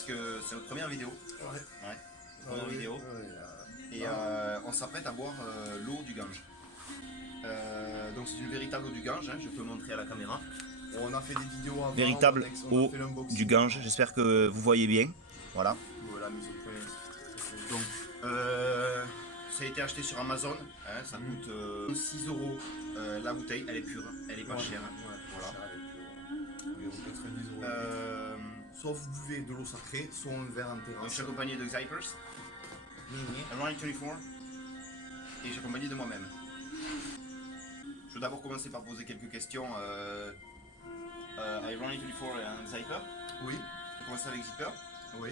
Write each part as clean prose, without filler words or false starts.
parce que c'est notre première vidéo. Ouais. Ouais. Première vidéo. Et on s'apprête à boire l'eau du Gange. Donc c'est une véritable eau du Gange, hein, je peux montrer à la caméra. On a fait des vidéos avant. Véritable on a eau fait l'unboxing. du Gange, j'espère que vous voyez bien. Voilà. Voilà, mise au point. Donc, ça a été acheté sur Amazon, hein, ça coûte 6 euros la bouteille, elle est pure, elle est pas chère. Ouais, Voilà. cher, elle est pure. 90 €. Soit vous buvez de l'eau sacrée, soit un verre en Donc, terrasse. je suis accompagné de Xipers, Around 24 et je suis accompagné de moi-même. Je vais d'abord commencer par poser quelques questions à Iron 24 et à Zyper. Oui, Je vais commencer avec Zyper. oui.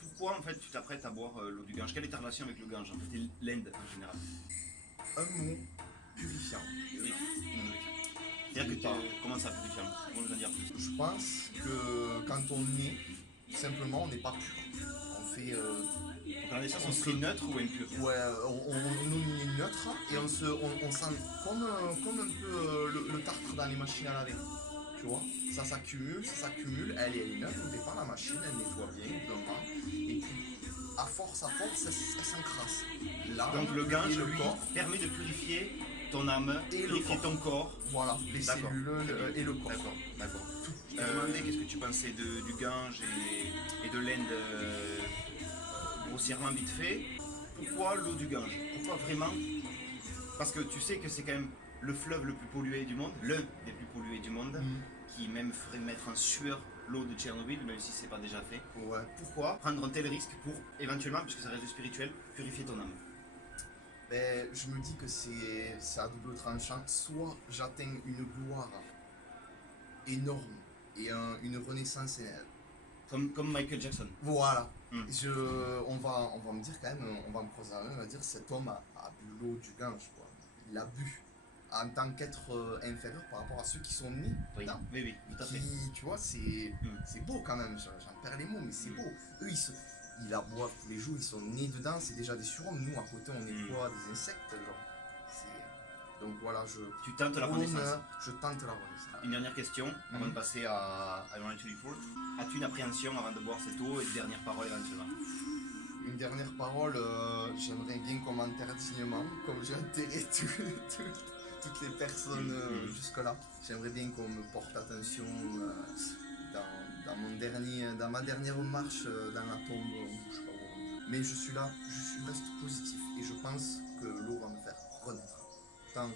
Pourquoi en fait tu t'apprêtes à boire l'eau du Gange? Quelle est ta relation avec le Gange en fait, et l'Inde en général? Un mot purifiant. Oui. C'est-à-dire que comment ça purifiant? Comment nous en dire plus? Je pense que quand on naît, simplement, on n'est pas pur. On fait. Donc à la naissance on serait neutre ou impur? Ouais, on est neutre et on sent comme un peu le tartre dans les machines à laver. Tu vois, ça s'accumule, elle est neutre au départ, la machine, elle nettoie bien, évidemment. Et puis, à force, elle s'encrasse. Là, Donc le Gange, le lui, corps, permet de purifier ton âme, Et le purifier corps. ton corps. voilà, les D'accord. cellules et le corps. D'accord. Je t'ai demandé qu'est-ce que tu pensais du Gange et de l'Inde grossièrement vite fait. Pourquoi l'eau du Gange? Pourquoi vraiment? Parce que tu sais que c'est quand même le fleuve le plus pollué du monde, l'un des plus pollués du monde, qui même ferait mettre en sueur l'eau de Tchernobyl, même si c'est pas déjà fait. Ouais. Pourquoi prendre un tel risque pour éventuellement, puisque ça reste du spirituel, purifier ton âme? Ben, je me dis que c'est à double tranchant. Soit j'atteins une gloire énorme et une renaissance énorme. Comme Michael Jackson. Voilà. Mm. On va me dire quand même, on va me croiser la main, on va dire cet homme a bu l'eau du Gange, quoi. Il l'a bu. En tant qu'être inférieur par rapport à ceux qui sont nés Oui, dedans. oui, tout à fait. Tu vois, c'est beau quand même, j'en perds les mots, mais c'est beau. Eux, ils la boivent tous les jours, ils sont nés dedans, c'est déjà des surhommes. Nous, à côté, on est quoi? Des insectes, genre. Donc voilà, Tu tentes la renaissance. Je tente la renaissance. Une dernière question, avant de passer à Iron 24. As-tu une appréhension avant de boire cette eau et une dernière parole éventuellement? Une dernière parole, j'aimerais bien qu'on m'enterre dignement, comme j'ai enterré toutes les personnes jusque-là. J'aimerais bien qu'on me porte attention dans ma dernière marche dans la tombe, on bouge pas où. Mais je suis là, je reste positif et je pense que l'eau va me faire renaître, tant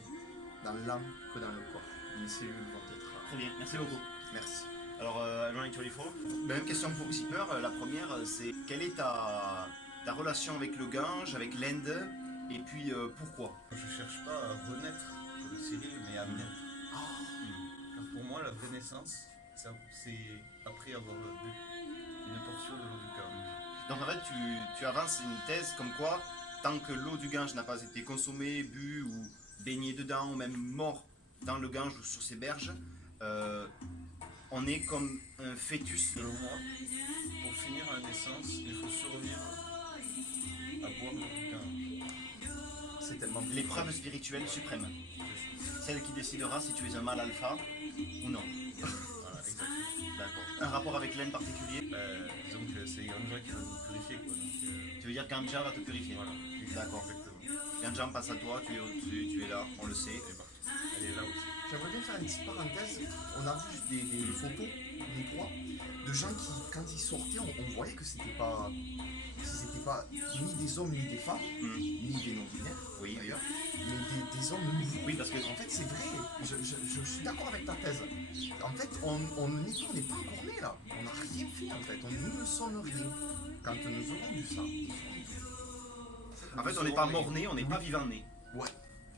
dans l'âme que dans le corps. Mes cellules vont être... Très bien, merci beaucoup. Merci. Alors, Iron 24, même question pour Zipper. La première, c'est quelle est ta relation avec le Gange, avec l'Inde, et puis pourquoi? Je cherche pas à renaître comme Cyril, mais à naître. Car pour moi, la vraie naissance, c'est après avoir bu une portion de l'eau du Gange. Donc en fait, tu avances une thèse comme quoi, tant que l'eau du Gange n'a pas été consommée, bue ou baignée dedans, ou même mort dans le Gange ou sur ses berges, on est comme un fœtus. Selon moi, pour finir la naissance, il faut survivre à boire l'eau du Gange. C'est tellement... L'épreuve spirituelle suprême. Celle qui décidera si tu es un mâle alpha ou non. Voilà, exactement. D'accord. Un rapport avec l'Inde particulier? Disons que c'est Ganja qui va nous purifier, quoi. Donc, Tu veux dire Ganja va te purifier? voilà. D'accord. Exactement. Ganja passe à toi, tu es au-dessus, tu es là, on le sait. Elle est partie. Elle est là aussi. J'aimerais bien faire une petite parenthèse. On a vu des photos, nous trois, de gens qui, quand ils sortaient, on voyait que c'était pas ni des hommes ni des femmes, ni des non-binaires, Oui. d'ailleurs, mais des hommes nouveaux. Oui, parce que En fait, c'est vrai, je suis d'accord avec ta thèse. En fait, on n'est pas encore nés là, on n'a rien fait en fait, nous ne sommes rien. Quand nous aurons vu ça, en fait, on n'est pas mort-né, on n'est pas vivant-né. Ouais,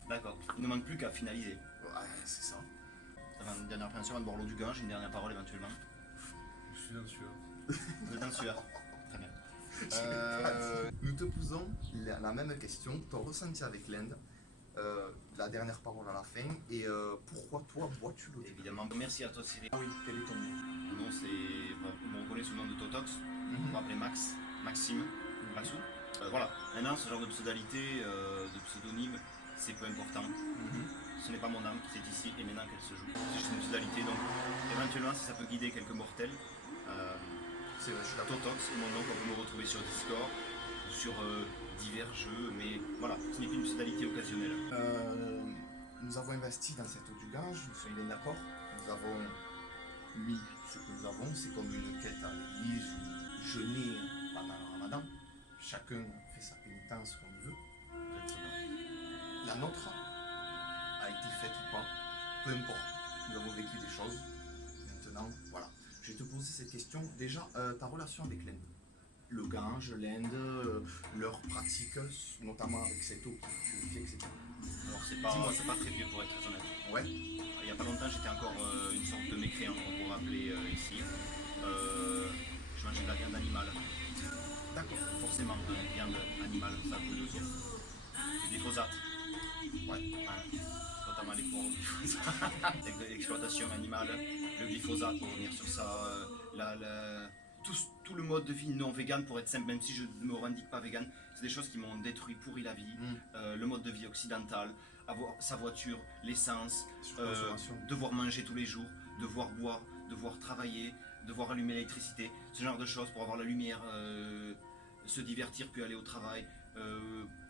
D'accord. Il ne manque plus qu'à finaliser. ouais, c'est ça. Une dernière appréhension avant de boire l'eau du Gange, une dernière parole éventuellement. Je suis dans sueur. Vous êtes en sueur. Très bien. Nous te posons la même question, ton ressenti avec l'Inde, la dernière parole à la fin, et pourquoi toi bois-tu l'eau? Évidemment, merci à toi Cyril. Oui, quel est ton nom? Mon nom c'est. On me reconnaît sous le nom de Totox. On va appeler Max, Maxime, Maxou. Voilà. Maintenant, ce genre de pseudalité, de pseudonyme, c'est peu important. Ce n'est pas mon âme, c'est ici et maintenant qu'elle se joue. C'est juste une pseudalité, donc éventuellement, si ça peut guider quelques mortels, C'est vrai, je suis d'accord. Totox, mon nom, on peut me retrouver sur Discord ou sur divers jeux, mais voilà, ce n'est qu'une modalité occasionnelle. Nous avons investi dans cette eau du Gange, nous sommes bien d'accord. Nous avons mis ce que nous avons, c'est comme une quête à l'église ou jeûner pendant le ramadan. Chacun fait sa pénitence comme il veut. La nôtre a été faite ou pas, peu importe. Nous avons vécu des choses. Maintenant, voilà. Je vais te poser cette question. Déjà, ta relation avec l'Inde. Le Gange, l'Inde, leurs pratiques, notamment avec cette eau qui purifie, etc. Alors Dis-moi. c'est pas très vieux pour être très honnête. Ouais. Il n'y a pas longtemps, j'étais encore une sorte de mécréant, on pourrait appeler ici. Je mangeais de la viande animale. D'accord. Forcément, viande animale, ça coule de source. Du glyphosate. Ouais. Voilà. Notamment les pour l'exploitation animale, le glyphosate pour revenir sur ça, tout le mode de vie non vegan pour être simple, même si je ne me revendique pas vegan, c'est des choses qui m'ont détruit, pourri la vie. Le mode de vie occidental, avoir sa voiture, l'essence, Surconsommation. devoir manger tous les jours, devoir boire, devoir travailler, devoir allumer l'électricité, ce genre de choses pour avoir la lumière, se divertir puis aller au travail,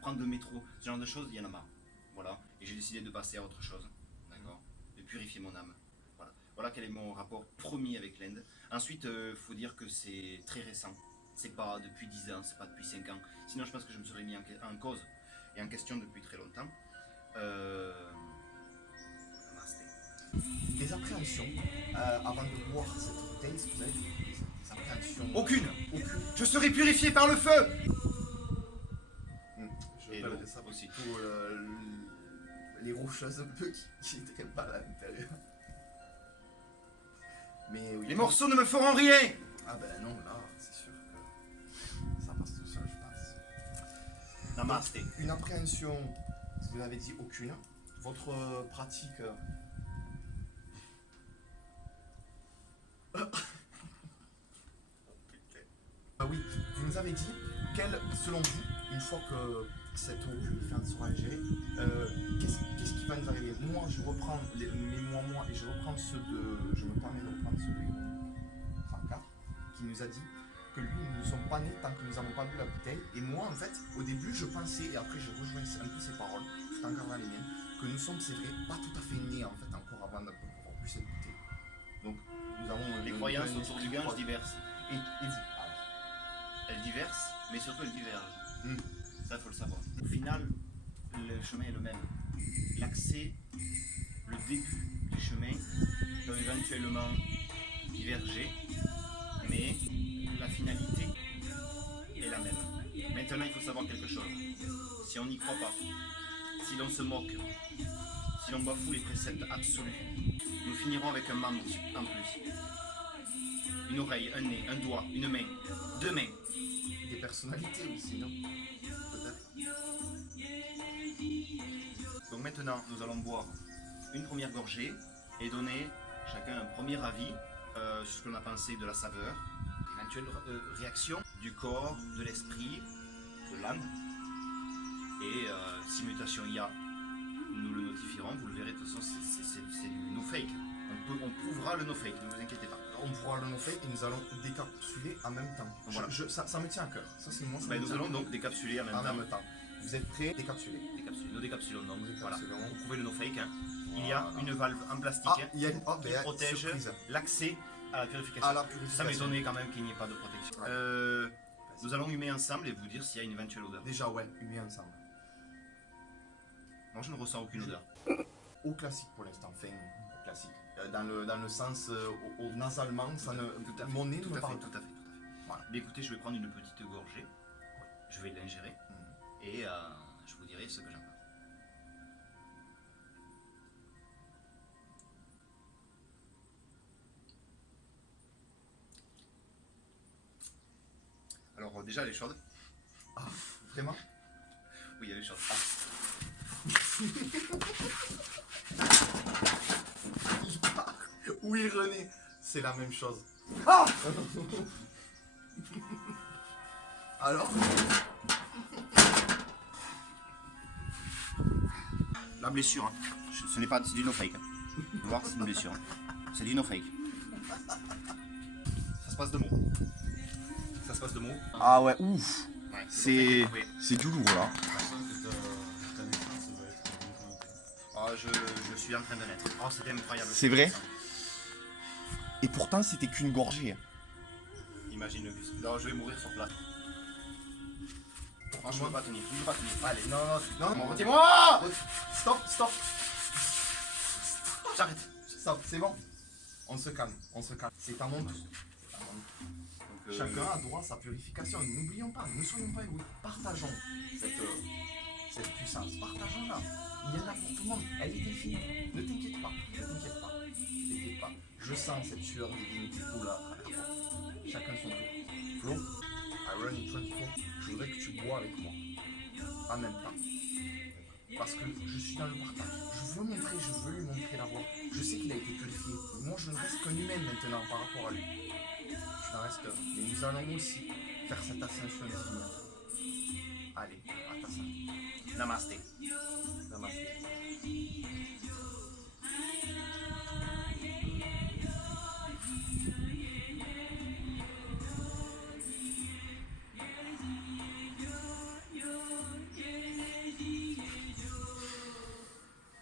prendre le métro, ce genre de choses, il y en a marre. Voilà, et j'ai décidé de passer à autre chose, d'accord, de purifier mon âme. Voilà, voilà quel est mon rapport premier avec l'Inde. Ensuite, il faut dire que c'est très récent. C'est pas depuis 10 ans, c'est pas depuis 5 ans. Sinon, je pense que je me serais mis en cause et en question depuis très longtemps. Des appréhensions avant de boire cette bouteille, est-ce que vous avez des appréhensions? Aucune. Aucune. Je serai purifié par le feu. Je Et rappellerai l'eau ça aussi. plutôt les rocheuses un peu qui traînent pas à l'intérieur. Mais oui. Les morceaux ne me feront rien. Ah ben non, là, c'est sûr que ça passe tout seul, je pense. Namasté. Une appréhension, vous avez dit aucune. Votre pratique. Ah oui, vous nous avez dit quelle, selon vous, une fois que cette eau purifiante sera ingérée, qu'est-ce qui va nous arriver? Moi, je reprends mes moi, et je reprends ceux de. Je me permets de reprendre celui de 34, qui nous a dit que lui, nous ne sommes pas nés tant que nous n'avons pas bu la bouteille. Et moi, en fait, au début, je pensais, et après, j'ai rejoint un peu ses paroles, tout en gardant les miennes, que nous sommes, c'est vrai, pas tout à fait nés, en fait, encore avant d'avoir bu cette bouteille. Donc, nous avons. Les croyances autour du Gange diverses. Et vous alors? Elles diversent, mais surtout elles divergent. Mm. Ça, il faut le savoir. Au final, le chemin est le même. L'accès, le début du chemin peuvent éventuellement diverger, mais la finalité est la même. Maintenant, il faut savoir quelque chose. Si on n'y croit pas, si l'on se moque, si l'on bafoue les préceptes absolus, nous finirons avec un membre en plus. Une oreille, un nez, un doigt, une main, 2 mains. Des personnalités aussi, non? Peut-être. Donc maintenant, nous allons boire une première gorgée et donner chacun un premier avis sur ce qu'on a pensé de la saveur, éventuelle réaction du corps, de l'esprit, de l'âme. Et si mutation il y a, nous le notifierons, vous le verrez, de toute façon c'est du no fake. On prouvera le no fake, ne vous inquiétez pas. On pourra le no-fake et nous allons décapsuler en même temps. Voilà. Ça me tient à cœur. Ça, c'est moi. Ben, nous allons donc décapsuler en même temps. Vous êtes prêts? Décapsuler. Nous décapsulons donc. Voilà. Décapsulons. Pour prouver le no fake, hein. Il y a Voilà. une valve en plastique Ah, il y a une qui protège surprise. l'accès à la purification. À la Ça purification. m'étonnait quand même qu'il n'y ait pas de protection. Ouais. Nous allons humer ensemble et vous dire s'il y a une éventuelle odeur. Déjà, ouais, humer ensemble. Moi je ne ressens aucune odeur. Au classique pour l'instant. Enfin, au classique. Dans le sens au nasalement, ça ne. Tout à fait, Mon nez tout ne me à fait, parle tout à fait. Voilà. Mais écoutez, je vais prendre une petite gorgée. Je vais l'ingérer et je vous dirai ce que j'en pense. Alors déjà elle est chaude. Ah, vraiment? Oui, elle est chaude. Oui, René, c'est la même chose. Ah Alors? La blessure, hein. Ce n'est pas, c'est du no fake. Vous voir, c'est une blessure. C'est du no fake. Ça se passe de mots. Ça se passe de mots. Ah ouais, ouf. Ouais, C'est oui. du lourd là. Je sens que ta naissance va être mouvementée. Je suis en train de naître. Oh, c'était incroyable. C'est vrai? Et pourtant c'était qu'une gorgée. Imagine le bus. Non, je vais mourir sur place. Je Franchement, peux pas tenir. Je peux pas tenir. allez, non, Bon, retiens-moi. stop. J'arrête. Stop, c'est bon. On se calme. C'est ta montre. Donc, Chacun a droit à sa purification. N'oublions pas, ne soyons pas égoïstes. Partageons cette puissance. Partageons-la. Il y en a pour tout le monde. Elle est définie. Ne t'inquiète pas. Je sens cette sueur divine qui coule à travers toi. Chacun son tour. Flo, I run in 24. Je voudrais que tu bois avec moi. En même temps. Parce que je suis dans le partage. Je veux lui montrer la voie. Je sais qu'il a été purifié. Moi, je ne reste qu'un humain maintenant par rapport à lui. Tu n'en restes qu'un. Mais nous allons aussi faire cette ascension divine. Allez, à ta santé. Namasté. Namasté.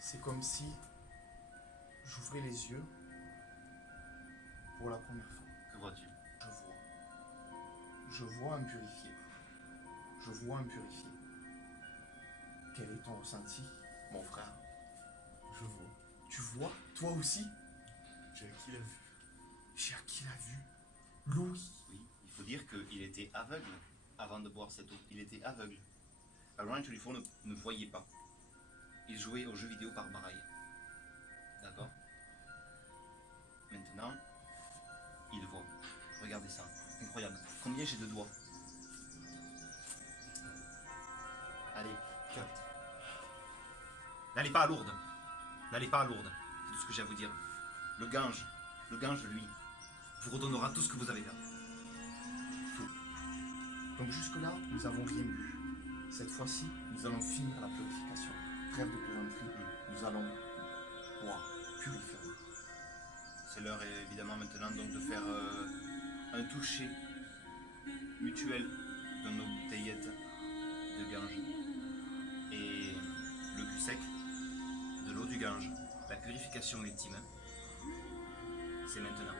C'est comme si j'ouvrais les yeux pour la première fois. Que vois-tu? Je vois un purifié. Quel est ton ressenti, mon frère? Je vois. Tu vois, toi aussi? Jackie l'a vu. Jackie l'a vu. Louis. Oui, il faut dire qu'il était aveugle avant de boire cette eau. Il était aveugle. Alors, Tulifon ne voyait pas. Il jouait aux jeux vidéo par braille. D'accord? Maintenant, il voit. Regardez ça. C'est incroyable. Combien j'ai de doigts? Allez, 4. N'allez pas à Lourdes. C'est tout ce que j'ai à vous dire. Le gange, lui, vous redonnera tout ce que vous avez là. Donc jusque-là, nous avons rien bu. Cette fois-ci, nous allons finir la purification. Trêve de plaisanterie. Nous allons boire, purifier. C'est l'heure évidemment maintenant donc de faire un toucher mutuel de nos bouteillettes de Gange et le cul sec de l'eau du Gange, la purification ultime, c'est maintenant.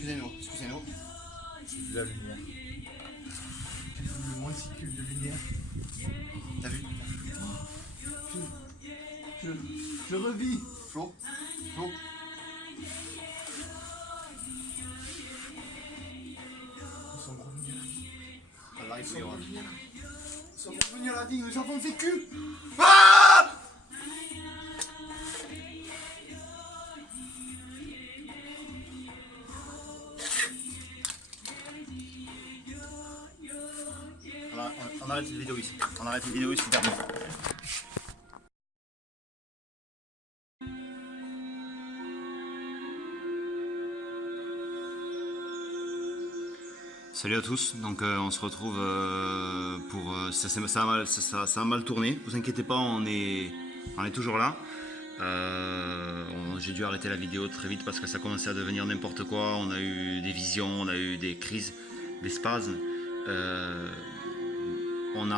Excusez-nous. C'est de la lumière. Le monticule de lumière. T'as vu? Je revis. Flo? Nous sommes revenus à la vie. Allah, il faut y avoir. Nous sommes revenus à la vie. Nous avons vécu. On arrête cette vidéo ici. Terminé. Salut à tous, donc on se retrouve pour... ça a mal tourné, vous inquiétez pas, on est toujours là. J'ai dû arrêter la vidéo très vite parce que ça commençait à devenir n'importe quoi, on a eu des visions, on a eu des crises, des spasmes. On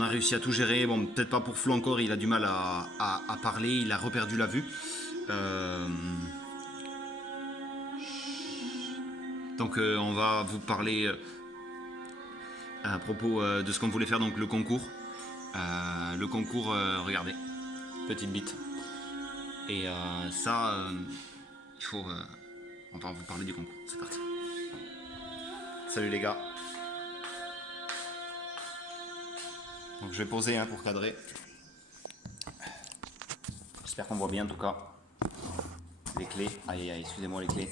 a réussi à tout gérer, bon peut-être pas pour Flo encore, il a du mal à parler, il a reperdu la vue. Donc on va vous parler à propos de ce qu'on voulait faire, donc le concours. Regardez, petite bite. Et ça, il faut... on va vous parler du concours, c'est parti. Salut les gars. Donc je vais poser pour cadrer. J'espère qu'on voit bien en tout cas. Les clés. Aïe aïe, excusez-moi les clés.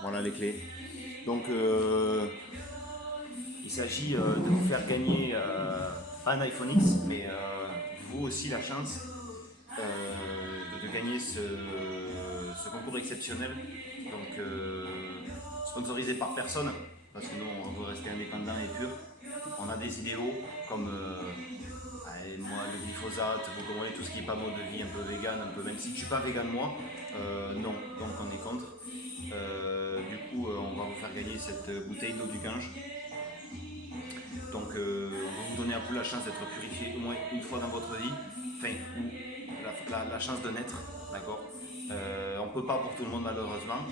Voilà les clés. Donc il s'agit de vous faire gagner pas un iPhone X, mais vous aussi la chance de gagner ce concours exceptionnel. Donc sponsorisé par personne, parce que nous on veut rester indépendant et pur. On a des idéaux comme moi le glyphosate, vous comprenez tout ce qui est pas mode de vie, un peu vegan, un peu, même si je suis pas vegan moi, non, donc on est contre. Du coup on va vous faire gagner cette bouteille d'eau du Gange. Donc on va vous donner un peu la chance d'être purifié au moins une fois dans votre vie, enfin, ou la chance de naître, d'accord. On peut pas pour tout le monde malheureusement.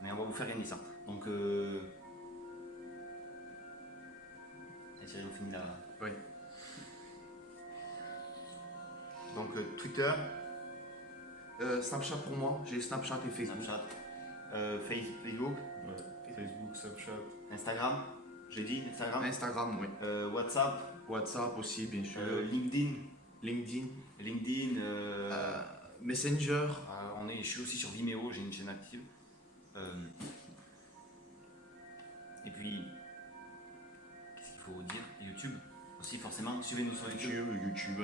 Mais on va vous faire gagner ça. Donc Thierry, on finit là. Oui. Donc Twitter, Snapchat pour moi, j'ai Snapchat et Facebook. Snapchat, Facebook, Ouais. Facebook, Snapchat. Instagram, j'ai dit Instagram, Instagram, oui. WhatsApp, WhatsApp aussi, bien sûr. LinkedIn, LinkedIn, Messenger. je suis aussi sur Vimeo, j'ai une chaîne active. Et puis, qu'est-ce qu'il faut dire? YouTube aussi, forcément, suivez-nous sur YouTube. YouTube,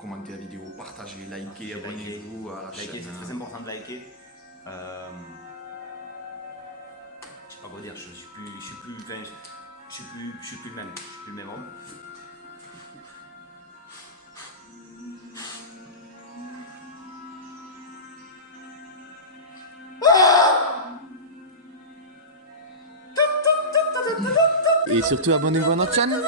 commentez la vidéo, partagez, likez, abonnez-vous à la chaîne. Liker, c'est très important de liker. Je sais pas quoi dire, je suis plus le même homme. Et surtout, abonnez-vous à notre chaîne.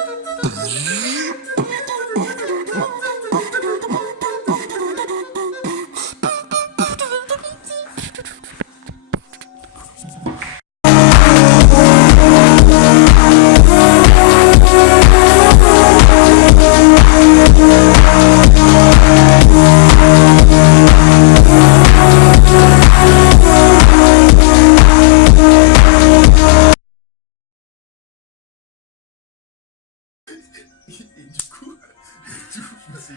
Et du coup, c'est